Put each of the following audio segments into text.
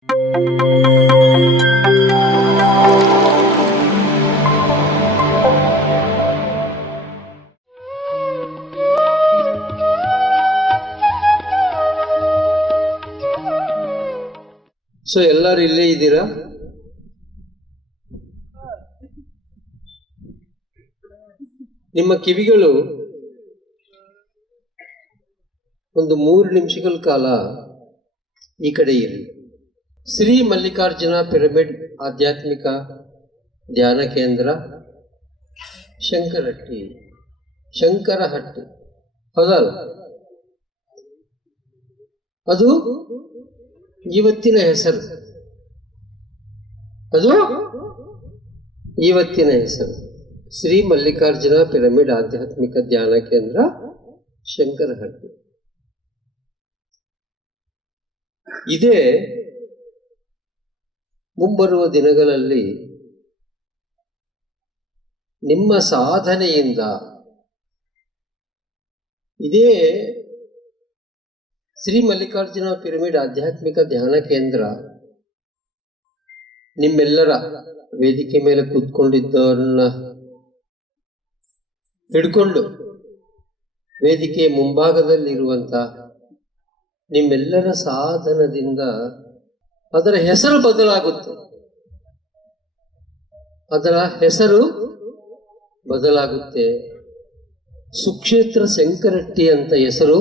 So ಎಲ್ಲರೂ ಇಲ್ಲೇ ಇದ್ದೀರಾ? ನಿಮ್ಮ ಕಿವಿಗಳು ಒಂದು 3 ನಿಮಿಷಗಳ ಕಾಲ ಈ ಕಡೆ ಇರಲಿ. ಶ್ರೀ ಮಲ್ಲಿಕಾರ್ಜುನ ಪಿರಮಿಡ್ ಆಧ್ಯಾತ್ಮಿಕ ಧ್ಯಾನ ಕೇಂದ್ರ, ಶಂಕರಹಟ್ಟಿ ಹೌದಲ್ಲ? ಅದು ಇವತ್ತಿನ ಹೆಸರು. ಶ್ರೀ ಮಲ್ಲಿಕಾರ್ಜುನ ಪಿರಮಿಡ್ ಆಧ್ಯಾತ್ಮಿಕ ಧ್ಯಾನ ಕೇಂದ್ರ, ಶಂಕರಹಟ್ಟಿ. ಇದೇ ಮುಂಬರುವ ದಿನಗಳಲ್ಲಿ ನಿಮ್ಮ ಸಾಧನೆಯಿಂದ ಇದೇ ಶ್ರೀ ಮಲ್ಲಿಕಾರ್ಜುನ ಪಿರಮಿಡ್ ಆಧ್ಯಾತ್ಮಿಕ ಧ್ಯಾನ ಕೇಂದ್ರ ನಿಮ್ಮೆಲ್ಲರ ವೇದಿಕೆ ಮೇಲೆ ಕೂತ್ಕೊಂಡಿದ್ದವರನ್ನ ಹಿಡ್ಕೊಂಡು ವೇದಿಕೆಯ ಮುಂಭಾಗದಲ್ಲಿರುವಂಥ ನಿಮ್ಮೆಲ್ಲರ ಸಾಧನದಿಂದ ಅದರ ಹೆಸರು ಬದಲಾಗುತ್ತೆ. ಸುಕ್ಷೇತ್ರ ಶಂಕರಹಟ್ಟಿ ಅಂತ ಹೆಸರು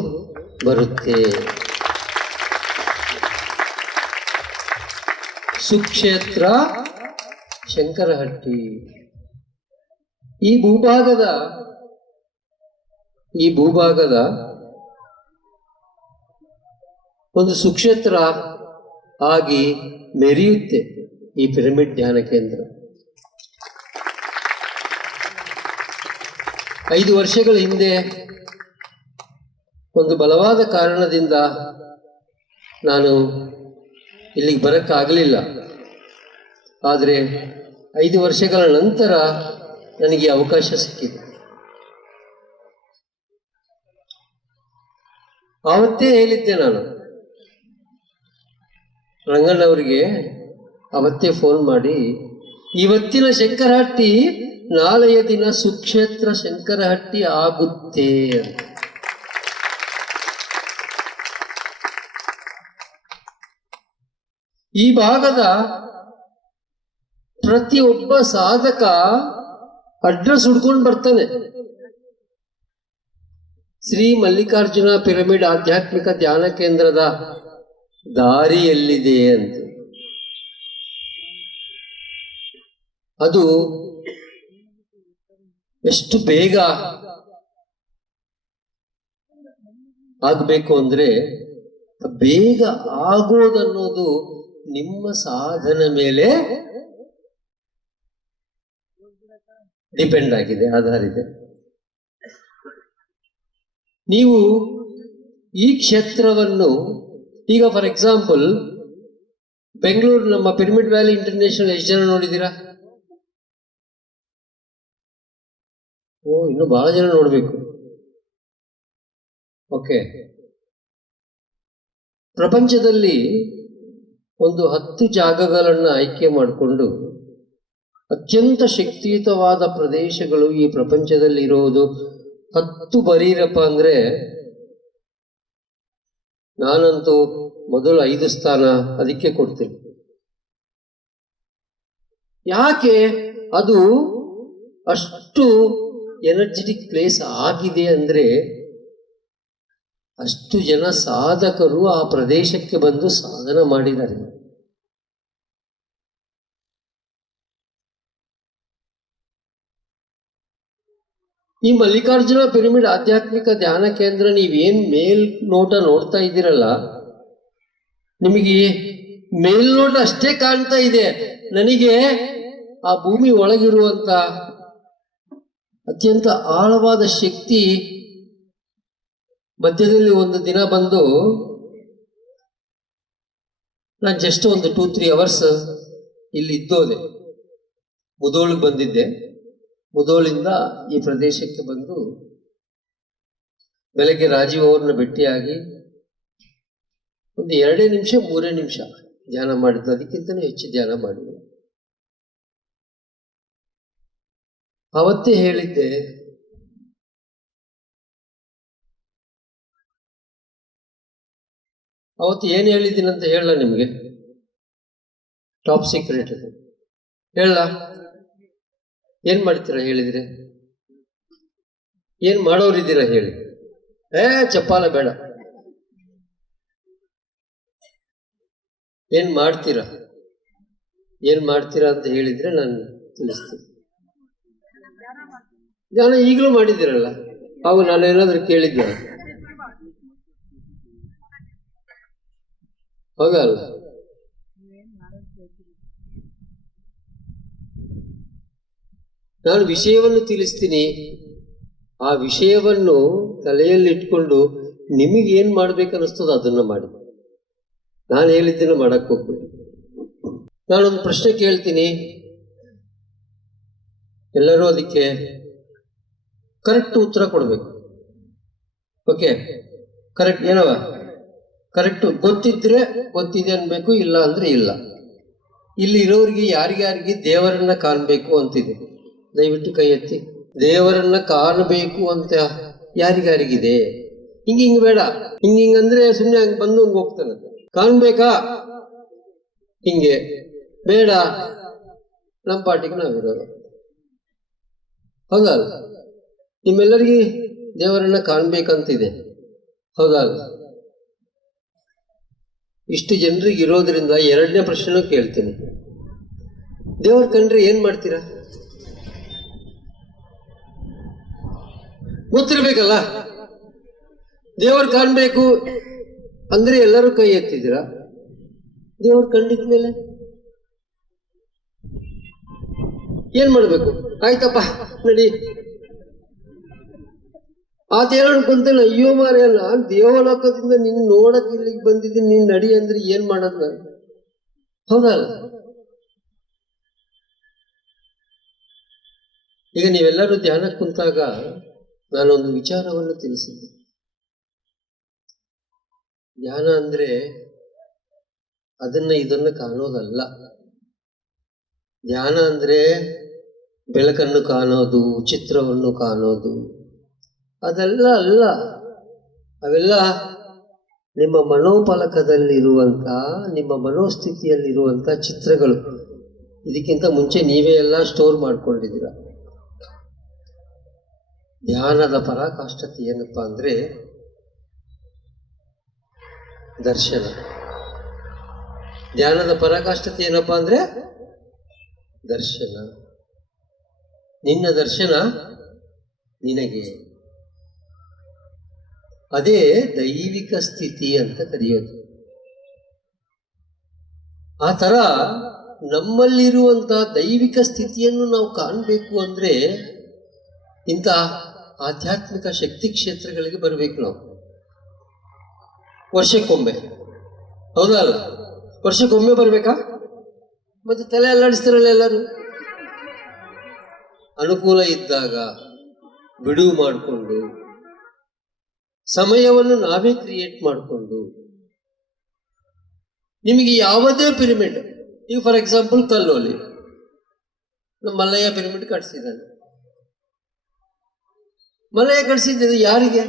ಬರುತ್ತೆ. ಸುಕ್ಷೇತ್ರ ಶಂಕರಹಟ್ಟಿ. ಈ ಭೂಭಾಗದ ಒಂದು ಸುಕ್ಷೇತ್ರ ಆಗಿ ಮೆರೆಯುತ್ತೆ ಈ ಪಿರಮಿಡ್ ಧ್ಯಾನ ಕೇಂದ್ರ. 5 ವರ್ಷಗಳ ಹಿಂದೆ ಒಂದು ಬಲವಾದ ಕಾರಣದಿಂದ ನಾನು ಇಲ್ಲಿಗೆ ಬರೋಕ್ಕಾಗಲಿಲ್ಲ. ಆದರೆ 5 ವರ್ಷಗಳ ನಂತರ ನನಗೆ ಅವಕಾಶ ಸಿಕ್ಕಿದೆ. ಆವತ್ತೇ ಹೇಳಿದ್ದೆ ನಾನು ರಂಗಣ್ಣವರಿಗೆ, ಅವತ್ತೇ ಫೋನ್ ಮಾಡಿ, ಇವತ್ತಿನ ಶಂಕರಹಟ್ಟಿ ನಾಳೆಯ ದಿನ ಸುಕ್ಷೇತ್ರ ಶಂಕರಹಟ್ಟಿ ಆಗುತ್ತೆ. ಈ ಭಾಗದ ಪ್ರತಿಯೊಬ್ಬ ಸಾಧಕ ಅಡ್ರೆಸ್ ಹುಡ್ಕೊಂಡು ಬರ್ತಾನೆ. ಶ್ರೀ ಮಲ್ಲಿಕಾರ್ಜುನ ಪಿರಮಿಡ್ ಆಧ್ಯಾತ್ಮಿಕ ಧ್ಯಾನ ಕೇಂದ್ರದ ದಾರಿ ಎಲ್ಲಿದೆ ಅಂತ. ಅದು ಎಷ್ಟು ಬೇಗ ಆಗಬೇಕು ಅಂದ್ರೆ, ಬೇಗ ಆಗೋದನ್ನೋದು ನಿಮ್ಮ ಸಾಧನ ಮೇಲೆ ಡಿಪೆಂಡ್ ಆಗಿದೆ, ಆಧಾರಿದೆ. ನೀವು ಈ ಕ್ಷೇತ್ರವನ್ನು ಈಗ ಫಾರ್ ಎಕ್ಸಾಂಪಲ್ ಬೆಂಗಳೂರು ನಮ್ಮ ಪಿರಮಿಡ್ ವ್ಯಾಲಿ ಇಂಟರ್ನ್ಯಾಷನಲ್ ಎಷ್ಟು ಜನ ನೋಡಿದ್ದೀರಾ? ಇನ್ನು ಬಹಳ ಜನ ನೋಡಬೇಕು. ಓಕೆ, ಪ್ರಪಂಚದಲ್ಲಿ ಒಂದು 10 ಜಾಗಗಳನ್ನು ಆಯ್ಕೆ ಮಾಡಿಕೊಂಡು ಅತ್ಯಂತ ಶಕ್ತಿಯುತವಾದ ಪ್ರದೇಶಗಳು ಈ ಪ್ರಪಂಚದಲ್ಲಿ ಇರುವುದು 10 ಬರೀರಪ್ಪ ಅಂದರೆ, ನಾನಂತೂ ಮೊದಲು 5 ಸ್ಥಾನ ಅದಕ್ಕೆ ಕೊಡ್ತೀನಿ. ಯಾಕೆ? ಅದು ಅಷ್ಟು ಎನರ್ಜೆಟಿಕ್ ಪ್ಲೇಸ್ ಆಗಿದೆ ಅಂದರೆ, ಅಷ್ಟು ಜನ ಸಾಧಕರು ಆ ಪ್ರದೇಶಕ್ಕೆ ಬಂದು ಸಾಧನ ಮಾಡಿದ್ದಾರೆ. ಈ ಮಲ್ಲಿಕಾರ್ಜುನ ಪಿರಮಿಡ್ ಆಧ್ಯಾತ್ಮಿಕ ಧ್ಯಾನ ಕೇಂದ್ರ ನೀವೇನ್ ಮೇಲ್ನೋಟ ನೋಡ್ತಾ ಇದ್ದೀರಲ್ಲ, ನಿಮಗೆ ಮೇಲ್ನೋಟ ಅಷ್ಟೇ ಕಾಣ್ತಾ ಇದೆ. ನನಗೆ ಆ ಭೂಮಿ ಒಳಗಿರುವಂತ ಅತ್ಯಂತ ಆಳವಾದ ಶಕ್ತಿ ಮಧ್ಯದಲ್ಲಿ ಒಂದು ದಿನ ಬಂದು, ನಾನು ಜಸ್ಟ್ ಒಂದು 2-3 ಅವರ್ಸ್ ಇಲ್ಲಿ ಇದ್ದೋದೆ. ಮುಧೋಳಿಗೆ ಬಂದಿದ್ದೆ. ಮುಧೋಳಿಂದ ಈ ಪ್ರದೇಶಕ್ಕೆ ಬಂದು ಬೆಳಗ್ಗೆ ರಾಜೀವ್ ಅವ್ರನ್ನ ಭೇಟಿಯಾಗಿ ಒಂದು 2 ನಿಮಿಷ 3 ನಿಮಿಷ ಧ್ಯಾನ ಮಾಡಿದ್ದು, ಅದಕ್ಕಿಂತಲೂ ಹೆಚ್ಚು ಧ್ಯಾನ ಮಾಡಿದೆ. ಅವತ್ತೇ ಹೇಳಿದ್ದೆ, ಅವತ್ತು ಏನು ಹೇಳಿದ್ದೀನಿ ಅಂತ ಹೇಳ ನಿಮಗೆ, ಟಾಪ್ ಸೀಕ್ರೆಟ್ ಅದು ಹೇಳ. ಏನ್ ಮಾಡ್ತೀರಾ ಹೇಳಿದ್ರೆ? ಏನ್ ಮಾಡೋರಿದ್ದೀರಾ ಹೇಳಿ? ಚಪ್ಪಾಲ ಬೇಡ. ಏನ್ ಮಾಡ್ತೀರಾ ಅಂತ ಹೇಳಿದ್ರೆ ನಾನು ತಿಳಿಸ್ತೀನಿ. ಧ್ಯಾನ ಈಗಲೂ ಮಾಡಿದ್ದೀರಲ್ಲ, ಅವು ನಾನು ಏನಾದ್ರೂ ಕೇಳಿದ್ದೆ? ಹೌದಲ್ಲ? ನಾನು ವಿಷಯವನ್ನು ತಿಳಿಸ್ತೀನಿ, ಆ ವಿಷಯವನ್ನು ತಲೆಯಲ್ಲಿ ಇಟ್ಕೊಂಡು ನಿಮಗೇನು ಮಾಡ್ಬೇಕನ್ನಿಸ್ತದೋ ಅದನ್ನು ಮಾಡಿ. ನಾನು ಹೇಳಿದ್ದನ್ನು ಮಾಡಕ್ಕೆ ಹೋಗ್ಬೇಡಿ. ನಾನೊಂದು ಪ್ರಶ್ನೆ ಕೇಳ್ತೀನಿ, ಎಲ್ಲರೂ ಅದಕ್ಕೆ ಕರೆಕ್ಟ್ ಉತ್ತರ ಕೊಡಬೇಕು. ಓಕೆ, ಕರೆಕ್ಟ್ ಏನವ? ಕರೆಕ್ಟ್ ಗೊತ್ತಿದ್ರೆ ಗೊತ್ತಿದೆ ಅನ್ಬೇಕು, ಇಲ್ಲ ಅಂದ್ರೆ ಇಲ್ಲ. ಇಲ್ಲಿ ಇರೋರಿಗೆ ಯಾರಿಗಾರಿಗೆ ದೇವರನ್ನ ಕಾಣಬೇಕು ಅಂತಿದೆ? ದಯವಿಟ್ಟು ಕೈ ಎತ್ತಿ. ದೇವರನ್ನ ಕಾಣಬೇಕು ಅಂತ ಯಾರಿಗಾರಿಗಿದೆ? ಹಿಂಗೆ ಬೇಡ. ಹಿಂಗಂದ್ರೆ ಸುಮ್ಮನೆ ಹಂಗೆ ಬಂದು ಹಂಗೆ ಹೋಗ್ತಾನೆ. ಕಾಣ್ಬೇಕಾ? ಹಿಂಗೆ ಬೇಡ, ನಮ್ಮ ಪಾರ್ಟಿಗೆ ನಾವಿರೋದು. ಹೌದಲ್ಲ? ನಿಮ್ಮೆಲ್ಲರಿಗೆ ದೇವರನ್ನ ಕಾಣ್ಬೇಕಂತಿದೆ, ಹೌದಲ್ಲ? ಇಷ್ಟು ಜನರಿಗೆ ಇರೋದ್ರಿಂದ ಎರಡನೇ ಪ್ರಶ್ನೆನೂ ಕೇಳ್ತೀನಿ. ದೇವ್ರ ಕಂಡ್ರೆ ಏನ್ ಮಾಡ್ತೀರಾ? ಗೊತ್ತಿರ್ಬೇಕಲ್ಲ. ದೇವ್ರ ಕಾಣ್ಬೇಕು ಅಂದ್ರೆ ಎಲ್ಲರೂ ಕೈ ಎತ್ತಿದ್ದೀರಾ. ದೇವ್ರ ಕಂಡಿದ್ಮೇಲೆ ಏನ್ ಮಾಡ್ಬೇಕು? ಆಯ್ತಪ್ಪ ನಡಿ. ಆತೇನು ಅನ್ಕೊಂತಾನೆ, ಅಯ್ಯೋ ಮಾರೇ, ನಾನ್ ದೇವಲೋಕದಿಂದ ನಿನ್ ನೋಡಕ್ ಇಲ್ಲಿಗೆ ಬಂದಿದ್ದೀನಿ, ನೀನ್ ನಡಿ ಅಂದ್ರೆ ಏನ್ ಮಾಡೋದ್ ನಾನು? ಹೌದಲ್ಲ? ಈಗ ನೀವೆಲ್ಲರೂ ಧ್ಯಾನಕ್ಕೆ ಕುಂತಾಗ ನಾನೊಂದು ವಿಚಾರವನ್ನು ತಿಳಿಸಿದ್ದೆ. ಧ್ಯಾನ ಅಂದ್ರೆ ಇದನ್ನ ಕಾಣೋದಲ್ಲ. ಧ್ಯಾನ ಅಂದ್ರೆ ಬೆಳಕನ್ನು ಕಾಣೋದು, ಚಿತ್ರವನ್ನು ಕಾಣೋದು, ಅದೆಲ್ಲ ಅಲ್ಲ. ಅವೆಲ್ಲ ನಿಮ್ಮ ಮನೋಫಲಕದಲ್ಲಿರುವಂಥ, ನಿಮ್ಮ ಮನೋಸ್ಥಿತಿಯಲ್ಲಿರುವಂಥ ಚಿತ್ರಗಳು. ಇದಕ್ಕಿಂತ ಮುಂಚೆ ನೀವೇ ಎಲ್ಲ ಸ್ಟೋರ್ ಮಾಡ್ಕೊಂಡಿದ್ದೀರ. ಧ್ಯಾನದ ಪರಾಕಾಷ್ಠತೆ ಏನಪ್ಪ ಅಂದರೆ ದರ್ಶನ. ಧ್ಯಾನದ ಪರಾಕಾಷ್ಠತೆ ಏನಪ್ಪ ಅಂದರೆ ದರ್ಶನ. ನಿನ್ನ ದರ್ಶನ ನಿನಗೆ. ಅದೇ ದೈವಿಕ ಸ್ಥಿತಿ ಅಂತ ಕರೆಯೋದು. ಆ ಥರ ನಮ್ಮಲ್ಲಿರುವಂಥ ದೈವಿಕ ಸ್ಥಿತಿಯನ್ನು ನಾವು ಕಾಣಬೇಕು ಅಂದರೆ ಇಂಥ ಆಧ್ಯಾತ್ಮಿಕ ಶಕ್ತಿ ಕ್ಷೇತ್ರಗಳಿಗೆ ಬರಬೇಕು ನಾವು. ವರ್ಷಕ್ಕೊಮ್ಮೆ, ಹೌದಲ್ಲ? ವರ್ಷಕ್ಕೊಮ್ಮೆ ಬರಬೇಕಾ? ಮತ್ತೆ ತಲೆ ಅಲ್ಲಾಡಿಸ್ತಾರಲ್ಲ ಎಲ್ಲರೂ. ಅನುಕೂಲ ಇದ್ದಾಗ ಬಿಡುವು ಮಾಡಿಕೊಂಡು, ಸಮಯವನ್ನು ನಾವೇ ಕ್ರಿಯೇಟ್ ಮಾಡಿಕೊಂಡು, ನಿಮಗೆ ಯಾವುದೇ ಪಿರಮಿಡ್, ಈಗ ಫಾರ್ ಎಕ್ಸಾಂಪಲ್ ಕಲ್ಲೋಲಿ, ನಮ್ಮ ಮಲ್ಲಯ್ಯ ಪಿರಮಿಡ್ ಕಟ್ಸಿದ್ದಾನೆ. ಮಲಯ ಕಟ್ಸಿದ್ದು ಯಾರಿಗೆ?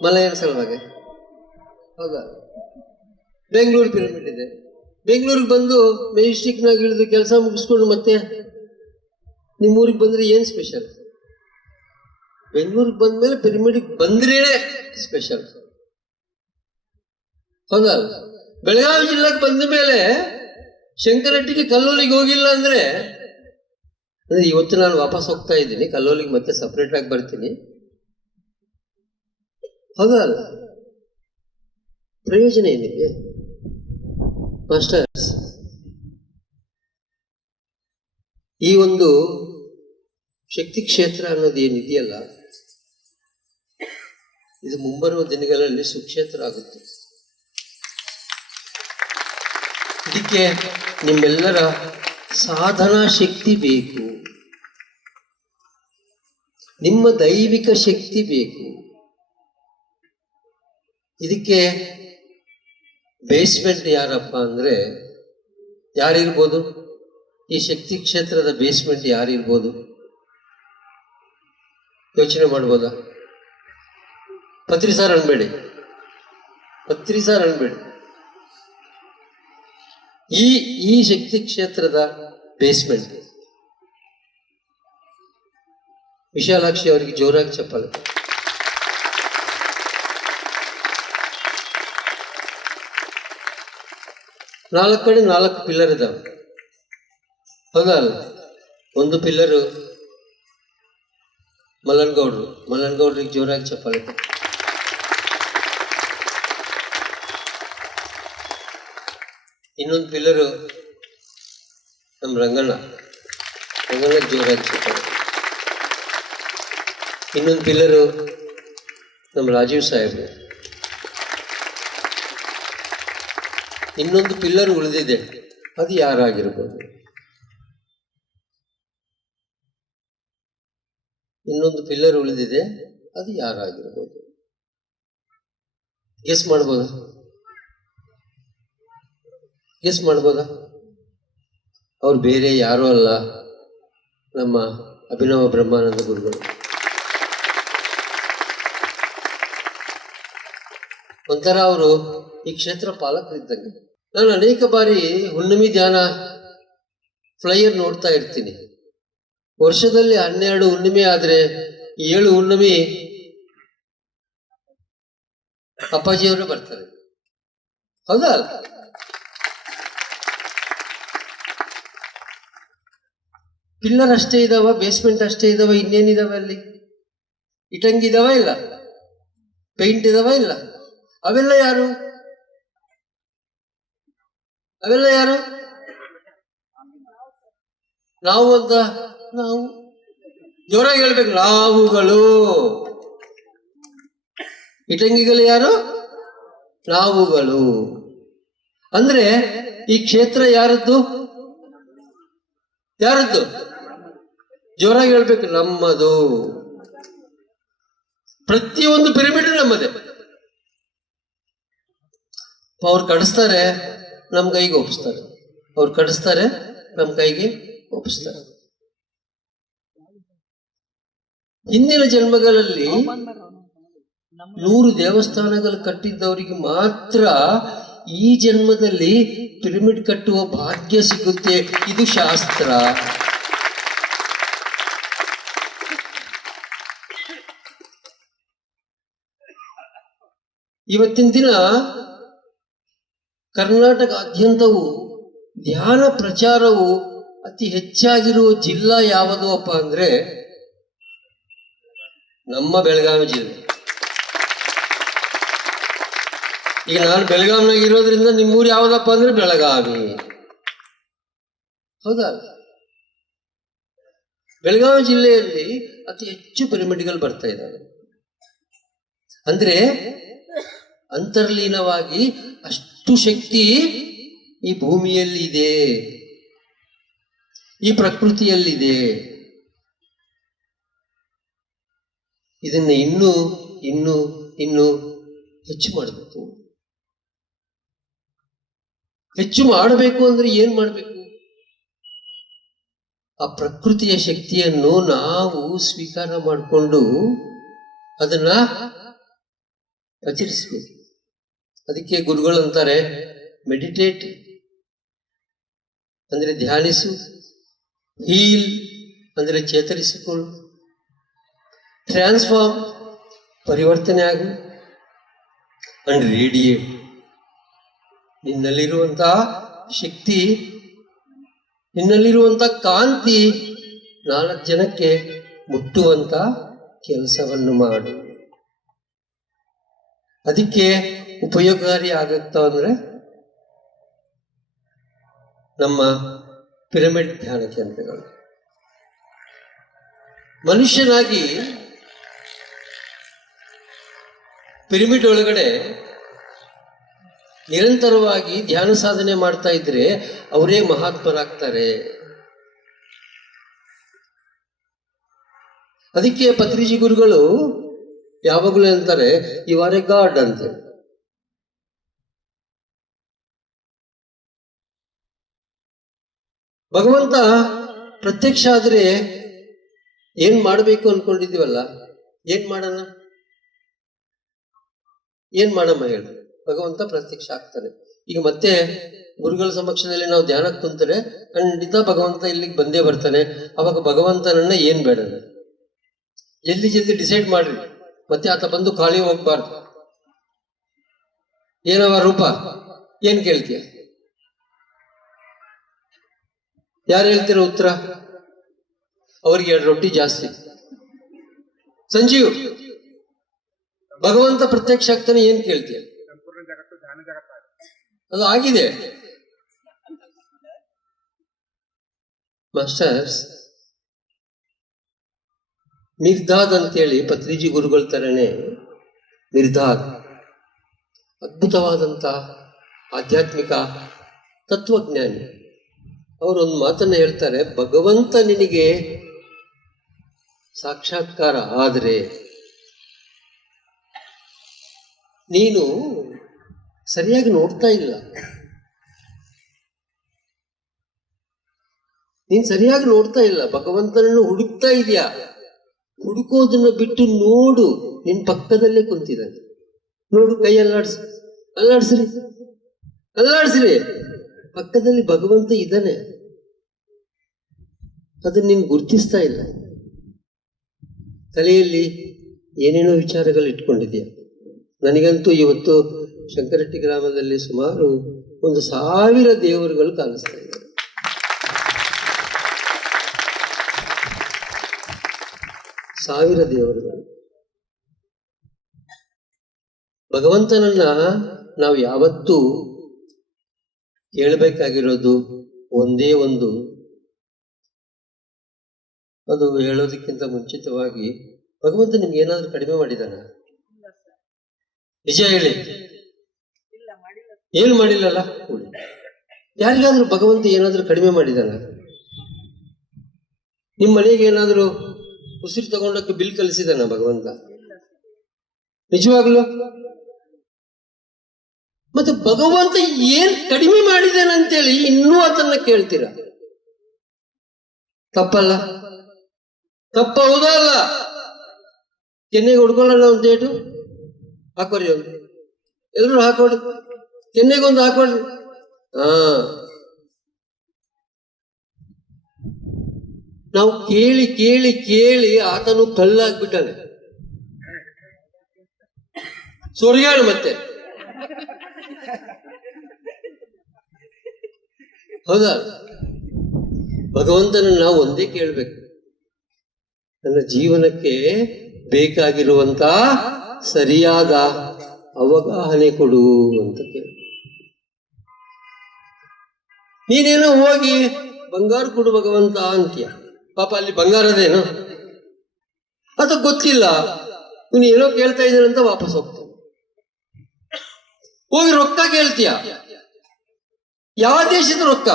ಮಲಯನ ಸಲುವಾಗಿ, ಹೌದಾ? ಬೆಂಗಳೂರು ಪಿರಮಿಡ್ ಇದೆ. ಬೆಂಗಳೂರಿಗೆ ಬಂದು ಮೆಜೆಸ್ಟಿಕ್ನಾಗ ಇಳಿದು ಕೆಲಸ ಮುಗಿಸ್ಕೊಂಡು ಮತ್ತೆ ನಿಮ್ಮೂರಿಗೆ ಬಂದರೆ ಏನು ಸ್ಪೆಷಲ್? ಬೆಂಗಳೂರಿಗೆ ಬಂದ ಮೇಲೆ ಪಿರಮಿಡ್ಗೆ ಬಂದ್ರೇನೆ ಸ್ಪೆಷಲ್, ಹೌದಲ್ಲ? ಬೆಳಗಾವಿ ಜಿಲ್ಲೆಗೆ ಬಂದ ಮೇಲೆ ಶಂಕರಟ್ಟಿಗೆ ಕಲ್ಲೋಲಿಗೆ ಹೋಗಿಲ್ಲ ಅಂದ್ರೆ ಇವತ್ತು ನಾನು ವಾಪಸ್ ಹೋಗ್ತಾ ಇದ್ದೀನಿ, ಕಲ್ಲೋಲಿಗೆ ಮತ್ತೆ ಸಪ್ರೇಟ್ ಆಗಿ ಬರ್ತೀನಿ, ಹೌದಲ್ಲ? ಪ್ರಯೋಜನ ಏನಿದೆ ಮಾಸ್ಟರ್ಸ್? ಈ ಒಂದು ಶಕ್ತಿ ಕ್ಷೇತ್ರ ಅನ್ನೋದು ಏನಿದೆಯಲ್ಲ, ಇದು ಮುಂಬರುವ ದಿನಗಳಲ್ಲಿ ಸುಕ್ಷೇತ್ರ ಆಗುತ್ತೆ. ಇದಕ್ಕೆ ನಿಮ್ಮೆಲ್ಲರ ಸಾಧನಾ ಶಕ್ತಿ ಬೇಕು, ನಿಮ್ಮ ದೈವಿಕ ಶಕ್ತಿ ಬೇಕು. ಇದಕ್ಕೆ ಬೇಸ್ಮೆಂಟ್ ಯಾರಪ್ಪ ಅಂದರೆ ಯಾರಿರ್ಬೋದು? ಈ ಶಕ್ತಿ ಕ್ಷೇತ್ರದ ಬೇಸ್ಮೆಂಟ್ ಯಾರಿರ್ಬೋದು? ಯೋಚನೆ ಮಾಡ್ಬೋದಾ? ಪತ್ರಿ ಸಾರ್ ಅನ್ಬೇಡಿ, ಪತ್ರಿ ಸಾರ್ ಅನ್ಬೇಡಿ. ಈ ಶಕ್ತಿ ಕ್ಷೇತ್ರದ ಬೇಸ್ಮೆಂಟ್ ವಿಶಾಲಾಕ್ಷಿ ಅವರಿಗೆ ಜೋರಾಗಿ ಚಪ್ಪಾಳೆ. ನಾಲ್ಕು ಕಡೆ 4 ಪಿಲ್ಲರ್ ಇದಾವೆ, ಹೌದಲ್ಲ? ಒಂದು ಪಿಲ್ಲರು ಮಲ್ಲನಗೌಡ್ರಿಗೆ ಜೋರಾಗಿ ಚಪ್ಪಾಳೆ. ಇನ್ನೊಂದು ಪಿಲ್ಲರು ನಮ್ಮ ರಂಗಣ್ಣ ಜೋರಾಗಿ ಚಪ್ಪಾಳೆ. ಇನ್ನೊಂದು ಪಿಲ್ಲರು ನಮ್ಮ ರಾಜೀವ್ ಸಾಹೇಬ್ರು. ಇನ್ನೊಂದು ಪಿಲ್ಲರ್ ಉಳಿದಿದೆ, ಅದು ಯಾರಾಗಿರ್ಬೋದು? ಇನ್ನೊಂದು ಪಿಲ್ಲರ್ ಉಳಿದಿದೆ, ಅದು ಯಾರಾಗಿರ್ಬೋದು? ಗೆಸ್ ಮಾಡ್ಬೋದಾ? ಅವ್ರು ಬೇರೆ ಯಾರೂ ಅಲ್ಲ, ನಮ್ಮ ಅಭಿನವ ಬ್ರಹ್ಮಾನಂದ ಗುರುಗಳು. ಒಂಥರ ಅವರು ಈ ಕ್ಷೇತ್ರ ಪಾಲಕರಿದ್ದಂಗೆ. ನಾನು ಅನೇಕ ಬಾರಿ ಹುಣ್ಣಿಮೆ ಧ್ಯಾನ ಫ್ಲೈಯರ್ ನೋಡ್ತಾ ಇರ್ತೀನಿ. ವರ್ಷದಲ್ಲಿ 12 ಹುಣ್ಣಿಮೆ ಆದರೆ 7 ಹುಣ್ಣಿಮೆ ಅಪ್ಪಾಜಿಯವರು ಬರ್ತಾರೆ, ಹೌದಾ? ಪಿಲ್ಲರ್ ಅಷ್ಟೇ ಇದಾವ, ಬೇಸ್ಮೆಂಟ್ ಅಷ್ಟೇ ಇದಾವ, ಇನ್ನೇನಿದಾವೆ ಅಲ್ಲಿ? ಇಟಂಗಿ ಇದಾವ ಇಲ್ಲ? ಪೇಂಟ್ ಇದಾವ ಇಲ್ಲ? ಅವೆಲ್ಲ ಯಾರು? ನಾವು ಅಂತ, ನಾವು ಜೋರಾಗಿ ಹೇಳ್ಬೇಕು, ನಾವುಗಳು. ಇಟಂಗಿಗಳು ಯಾರು? ನಾವುಗಳು. ಅಂದ್ರೆ ಈ ಕ್ಷೇತ್ರ ಯಾರದ್ದು? ಜೋರಾಗಿ ಹೇಳ್ಬೇಕು, ನಮ್ಮದು. ಪ್ರತಿಯೊಂದು ಪಿರಮಿಡ್ ನಮ್ಮದೇ. ಅವ್ರು ಕಡಿಸ್ತಾರೆ, ನಮ್ಮ ಕೈಗೆ ಒಪ್ಪಿಸ್ತಾರೆ. ಹಿಂದಿನ ಜನ್ಮಗಳಲ್ಲಿ 100 ದೇವಸ್ಥಾನಗಳು ಕಟ್ಟಿದ್ದವರಿಗೆ ಮಾತ್ರ ಈ ಜನ್ಮದಲ್ಲಿ ಪಿರಮಿಡ್ ಕಟ್ಟುವ ಭಾಗ್ಯ ಸಿಗುತ್ತೆ. ಇದು ಶಾಸ್ತ್ರ. ಇವತ್ತಿನ ದಿನ ಕರ್ನಾಟಕಾದ್ಯಂತವೂ ಧ್ಯಾನ ಪ್ರಚಾರವು ಅತಿ ಹೆಚ್ಚಾಗಿರುವ ಜಿಲ್ಲಾ ಯಾವುದು ಅಪ್ಪ ಅಂದ್ರೆ ನಮ್ಮ ಬೆಳಗಾವಿ ಜಿಲ್ಲೆ. ಈಗ ನಾನು ಬೆಳಗಾವಿನಾಗ ಇರೋದ್ರಿಂದ ನಿಮ್ಮೂರು ಯಾವುದಪ್ಪ ಅಂದ್ರೆ ಬೆಳಗಾವಿ, ಹೌದಾ? ಬೆಳಗಾವಿ ಜಿಲ್ಲೆಯಲ್ಲಿ ಅತಿ ಹೆಚ್ಚು ಪಿರಮಿಡ್ಗಳು ಬರ್ತಾ ಇದ್ದಾವೆ. ಅಂದ್ರೆ ಅಂತರ್ಲೀನವಾಗಿ ಅಷ್ಟು ಶಕ್ತಿ ಈ ಭೂಮಿಯಲ್ಲಿದೆ, ಈ ಪ್ರಕೃತಿಯಲ್ಲಿದೆ. ಇದನ್ನ ಇನ್ನೂ ಇನ್ನೂ ಇನ್ನೂ ಹೆಚ್ಚು ಮಾಡಬೇಕು. ಹೆಚ್ಚು ಮಾಡಬೇಕು ಅಂದ್ರೆ ಏನ್ ಮಾಡಬೇಕು? ಆ ಪ್ರಕೃತಿಯ ಶಕ್ತಿಯನ್ನು ನಾವು ಸ್ವೀಕಾರ ಮಾಡಿಕೊಂಡು ಅದನ್ನ ಪ್ರಚರಿಸಬೇಕು. ಅದಕ್ಕೆ ಗುರುಗಳು ಅಂತಾರೆ, ಮೆಡಿಟೇಟ್ ಅಂದ್ರೆ ಧ್ಯಾನಿಸು, ಹೀಲ್ ಅಂದ್ರೆ ಚೇತರಿಸಿಕೊಳ್ಳು, ಟ್ರಾನ್ಸ್ಫಾರ್ಮ್ ಪರಿವರ್ತನೆ ಆಗು, ಅಂಡ್ ರೇಡಿಯೇಟ್ ನಿನ್ನಲ್ಲಿರುವಂತಹ ಶಕ್ತಿ, ನಿನ್ನಲ್ಲಿರುವಂಥ ಕಾಂತಿ 4 ಜನಕ್ಕೆ ಮುಟ್ಟುವಂತ ಕೆಲಸವನ್ನು ಮಾಡು. ಅದಕ್ಕೆ ಉಪಯೋಗಕಾರಿ ಆಗುತ್ತಾ ಅಂದ್ರೆ ನಮ್ಮ ಪಿರಮಿಡ್ ಧ್ಯಾನ ಕೇಂದ್ರಗಳು. ಮನುಷ್ಯನಾಗಿ ಪಿರಮಿಡ್ ಒಳಗಡೆ ನಿರಂತರವಾಗಿ ಧ್ಯಾನ ಸಾಧನೆ ಮಾಡ್ತಾ ಇದ್ರೆ ಅವರೇ ಮಹಾತ್ಮರಾಗ್ತಾರೆ. ಅದಕ್ಕೆ ಪತ್ರಿಜಿ ಗುರುಗಳು ಯಾವಾಗಲೂ ಅಂತಾರೆ, ಯು ಆರ್ ಎ ಗಾಡ್ ಅಂತ. ಭಗವಂತ ಪ್ರತ್ಯಕ್ಷ ಆದ್ರೆ ಏನ್ ಮಾಡಬೇಕು ಅನ್ಕೊಂಡಿದೀವಲ್ಲ, ಏನ್ ಮಾಡೋಣ, ಏನ್ ಮಾಡಮ್ಮ ಹೇಳು. ಭಗವಂತ ಪ್ರತ್ಯಕ್ಷ ಆಗ್ತಾನೆ. ಈಗ ಮತ್ತೆ ಗುರುಗಳ ಸಮಕ್ಷದಲ್ಲಿ ನಾವು ಧ್ಯಾನಕ್ಕೆ ಕುಂತರೆ ಖಂಡಿತ ಭಗವಂತ ಇಲ್ಲಿಗೆ ಬಂದೇ ಬರ್ತಾನೆ. ಅವಾಗ ಭಗವಂತನನ್ನ ಏನ್ ಬೇಡ, ಜಲ್ದಿ ಡಿಸೈಡ್ ಮಾಡ್ರಿ. ಮತ್ತೆ ಆತ ಬಂದು ಖಾಲಿ ಹೋಗ್ಬಾರ್ದು. ಏನವ ರೂಪ, ಏನ್ ಕೇಳ್ತೀಯ? ಯಾರು ಹೇಳ್ತೀರ ಉತ್ತರ? ಅವ್ರಿಗೆ 2 ರೊಟ್ಟಿ ಜಾಸ್ತಿ. ಸಂಜೀವ್, ಭಗವಂತ ಪ್ರತ್ಯಕ್ಷ ಆಗ್ತಾನೆ, ಏನ್ ಕೇಳ್ತೀಯ? ಅದು ಆಗಿದೆ ಮಾಸ್ಟರ್ಸ್. ಮಿರ್ದಾದ್ ಅಂತೇಳಿ ಪತ್ರಿಜಿ ಗುರುಗಳ ತರನೇ ಮಿರ್ದಾದ್ ಅದ್ಭುತವಾದಂಥ ಆಧ್ಯಾತ್ಮಿಕ ತತ್ವಜ್ಞಾನಿ. ಅವರೊಂದು ಮಾತನ್ನು ಹೇಳ್ತಾರೆ, ಭಗವಂತ ನಿನಗೆ ಸಾಕ್ಷಾತ್ಕಾರ ಆದರೆ ನೀನು ಸರಿಯಾಗಿ ನೋಡ್ತಾ ಇಲ್ಲ. ನೀನು ಸರಿಯಾಗಿ ನೋಡ್ತಾ ಇಲ್ಲ, ಭಗವಂತನನ್ನು ಹುಡುಕ್ತಾ ಇದೆಯಾ. ಹುಡುಕೋದನ್ನ ಬಿಟ್ಟು ನೋಡು, ನಿನ್ ಪಕ್ಕದಲ್ಲೇ ಕುಂತಿದ್ದಾನೆ. ನೋಡು, ಕೈ ಅಲ್ಲಾಡ್ಸ್ರಿ, ಪಕ್ಕದಲ್ಲಿ ಭಗವಂತ ಇದ್ದಾನೆ. ಅದನ್ನ ನೀನು ಗುರ್ತಿಸ್ತಾ ಇಲ್ಲ. ತಲೆಯಲ್ಲಿ ಏನೇನೋ ವಿಚಾರಗಳು ಇಟ್ಕೊಂಡಿದ್ಯಾ. ನನಗಂತೂ ಇವತ್ತು ಶಂಕರಟ್ಟಿ ಗ್ರಾಮದಲ್ಲಿ ಸುಮಾರು 1,000 ದೇವರುಗಳು ಕಾಣಿಸ್ತಾ ಇದ್ದಾರೆ. 1,000 ದೇವರುಗಳು. ಭಗವಂತನನ್ನ ನಾವು ಯಾವತ್ತೂ ಕೇಳಬೇಕಾಗಿರೋದು ಒಂದೇ ಒಂದು. ಅದು ಹೇಳೋದಕ್ಕಿಂತ ಮುಂಚಿತವಾಗಿ, ಭಗವಂತ ನಿಮ್ಗೆ ಏನಾದ್ರೂ ಕಡಿಮೆ ಮಾಡಿದಾನ? ನಿಜ ಹೇಳಿ. ಏನು ಮಾಡಿಲ್ಲಲ್ಲ. ಯಾರಿಗಾದ್ರೂ ಭಗವಂತ ಏನಾದ್ರೂ ಕಡಿಮೆ ಮಾಡಿದಾನ? ನಿಮ್ಮ ಮನೆಗೆ ಏನಾದ್ರೂ ಉಸಿರು ತಗೊಂಡಕ್ಕೆ ಬಿಲ್ ಕಲಿಸಿದಾನ ಭಗವಂತ? ನಿಜವಾಗ್ಲು? ಮತ್ತೆ ಭಗವಂತ ಏನ್ ಕಡಿಮೆ ಮಾಡಿದಾನಂತೇಳಿ ಇನ್ನೂ ಅದನ್ನ ಕೇಳ್ತೀರ? ತಪ್ಪಲ್ಲ? ತಪ್ಪ ಹೌದಾ ಅಲ್ಲ? ಕೆನ್ನೆಗೆ ಹೊಡ್ಕೊಳ್ಳೋಣ ಒಂದು ಏಟು ಹಾಕೋರಿ, ಒಂದು ಎಲ್ರು ಹಾಕೊಡಿ, ಕೆನ್ನೆಗೊಂದು ಹಾಕೊಡ್ರಿ. ನಾವು ಕೇಳಿ ಕೇಳಿ ಕೇಳಿ ಆತನು ಕಲ್ಲಾಗ್ಬಿಟ್ಟಾನೆ. ಸೊರಿಯಾಳು ಮತ್ತೆ. ಹೌದಾ? ಭಗವಂತನ ನಾವು ಒಂದೇ ಕೇಳ್ಬೇಕು, ನನ್ನ ಜೀವನಕ್ಕೆ ಬೇಕಾಗಿರುವಂತ ಸರಿಯಾದ ಅವಗಾಹನೆ ಕೊಡು ಅಂತ ಕೇಳಿ. ನೀನೇನೋ ಹೋಗಿ ಬಂಗಾರ ಕೊಡು ಭಗವಂತ ಅಂತೀಯ. ಪಾಪ ಅಲ್ಲಿ ಬಂಗಾರದೇನು ಅದು ಗೊತ್ತಿಲ್ಲ. ನೀನು ಏನೋ ಕೇಳ್ತಾ ಇದ್ದೀನಂತ ವಾಪಸ್ ಹೋಗ್ತಾನೆ. ಹೋಗಿ ರೊಕ್ಕ ಕೇಳ್ತೀಯ. ಯಾವ ದೇಶದ ರೊಕ್ಕ?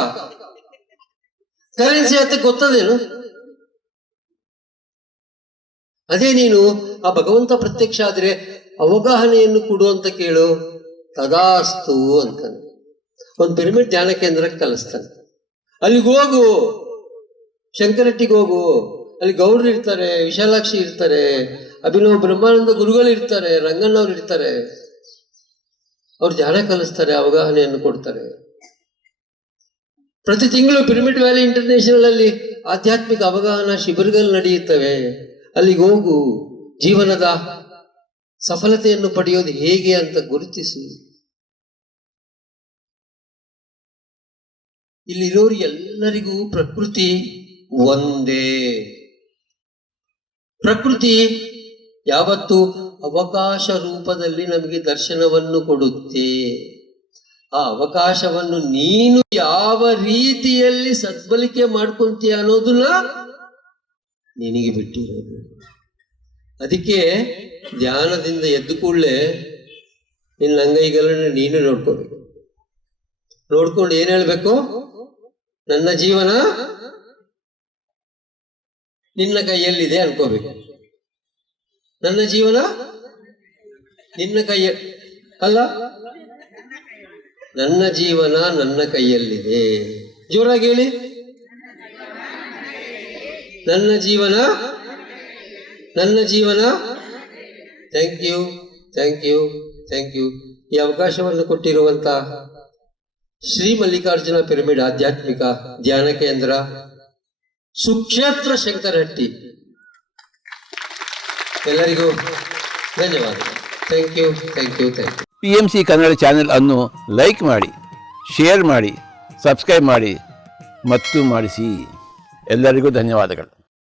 ಕರೆನ್ಸಿ ಅಂತ ಗೊತ್ತದೇನು? ಅದೇ ನೀನು ಆ ಭಗವಂತ ಪ್ರತ್ಯಕ್ಷ ಆದ್ರೆ ಅವಗಾಹನೆಯನ್ನು ಕೊಡು ಅಂತ ಕೇಳು, ತದಾಸ್ತು ಅಂತಾನೆ. ಒಂದು ಪಿರಮಿಡ್ ಧ್ಯಾನ ಕೇಂದ್ರಕ್ಕೆ ಕಲಿಸ್ತಾನೆ. ಅಲ್ಲಿಗೆ ಹೋಗು, ಶಂಕರಟ್ಟಿಗೆ ಹೋಗು, ಅಲ್ಲಿ ಗೌಡ್ರು ಇರ್ತಾರೆ, ವಿಶಾಲಾಕ್ಷಿ ಇರ್ತಾರೆ, ಅಭಿನವ ಬ್ರಹ್ಮಾನಂದ ಗುರುಗಳು ಇರ್ತಾರೆ, ರಂಗಣ್ಣವ್ರು ಇರ್ತಾರೆ. ಅವ್ರು ಧ್ಯಾನ ಕಲಿಸ್ತಾರೆ, ಅವಗಾಹನೆಯನ್ನು ಕೊಡ್ತಾರೆ. ಪ್ರತಿ ತಿಂಗಳು ಪಿರಮಿಡ್ ವ್ಯಾಲಿ ಇಂಟರ್ನ್ಯಾಷನಲ್ ಅಲ್ಲಿ ಆಧ್ಯಾತ್ಮಿಕ ಅವಗಾಹನ ಶಿಬಿರಗಳು ನಡೆಯುತ್ತವೆ. ಅಲ್ಲಿಗೆ ಹೋಗು, ಜೀವನದ ಸಫಲತೆಯನ್ನು ಪಡೆಯೋದು ಹೇಗೆ ಅಂತ ಗುರುತಿಸು. ಇಲ್ಲಿರೋರು ಎಲ್ಲರಿಗೂ ಪ್ರಕೃತಿ ಒಂದೇ. ಪ್ರಕೃತಿ ಯಾವತ್ತು ಅವಕಾಶ ರೂಪದಲ್ಲಿ ನಮಗೆ ದರ್ಶನವನ್ನು ಕೊಡುತ್ತೆ. ಆ ಅವಕಾಶವನ್ನು ನೀನು ಯಾವ ರೀತಿಯಲ್ಲಿ ಸದ್ಬಳಕೆ ಮಾಡ್ಕೊಂತೀಯ ಅನ್ನೋದನ್ನ ನಿನಗೆ ಬಿಟ್ಟಿರೋದು. ಅದಕ್ಕೆ ಧ್ಯಾನದಿಂದ ಎದ್ದು ಕೂಡಲೇ ನಿನ್ನ ಅಂಗೈಗಳನ್ನು ನೀನು ನೋಡ್ಕೋಬೇಕು. ನೋಡ್ಕೊಂಡು ಏನ್ ಹೇಳ್ಬೇಕು? ನನ್ನ ಜೀವನ ನಿನ್ನ ಕೈಯಲ್ಲಿದೆ ಅನ್ಕೋಬೇಕು. ನನ್ನ ಜೀವನ ನಿನ್ನ ಕೈಯ ಅಲ್ಲ, ನನ್ನ ಜೀವನ ನನ್ನ ಕೈಯಲ್ಲಿದೆ. ಜೋರಾಗಿ ಹೇಳಿ. ನನ್ನ ಜೀವನ thank you thank you thank you. ಈ ಅವಕಾಶವನ್ನು ಕೊಟ್ಟಿರುವಂತ ಶ್ರೀ ಮಲ್ಲಿಕಾರ್ಜುನ ಪಿರಮಿಡ್ ಆಧ್ಯಾತ್ಮಿಕ ಧ್ಯಾನ ಕೇಂದ್ರ, ಸುಕ್ಷೇತ್ರ ಶಂಕರಹಟ್ಟಿ, ಎಲ್ಲರಿಗೂ ಧನ್ಯವಾದ. Thank you thank you thank you. PMC Kannada channel ಅನ್ನು ಲೈಕ್ ಮಾಡಿ, ಶೇರ್ ಮಾಡಿ, ಸಬ್ಸ್ಕ್ರೈಬ್ ಮಾಡಿ ಮತ್ತು ಮಾಡಿಸಿ. ಎಲ್ಲರಿಗೂ ಧನ್ಯವಾದಗಳು.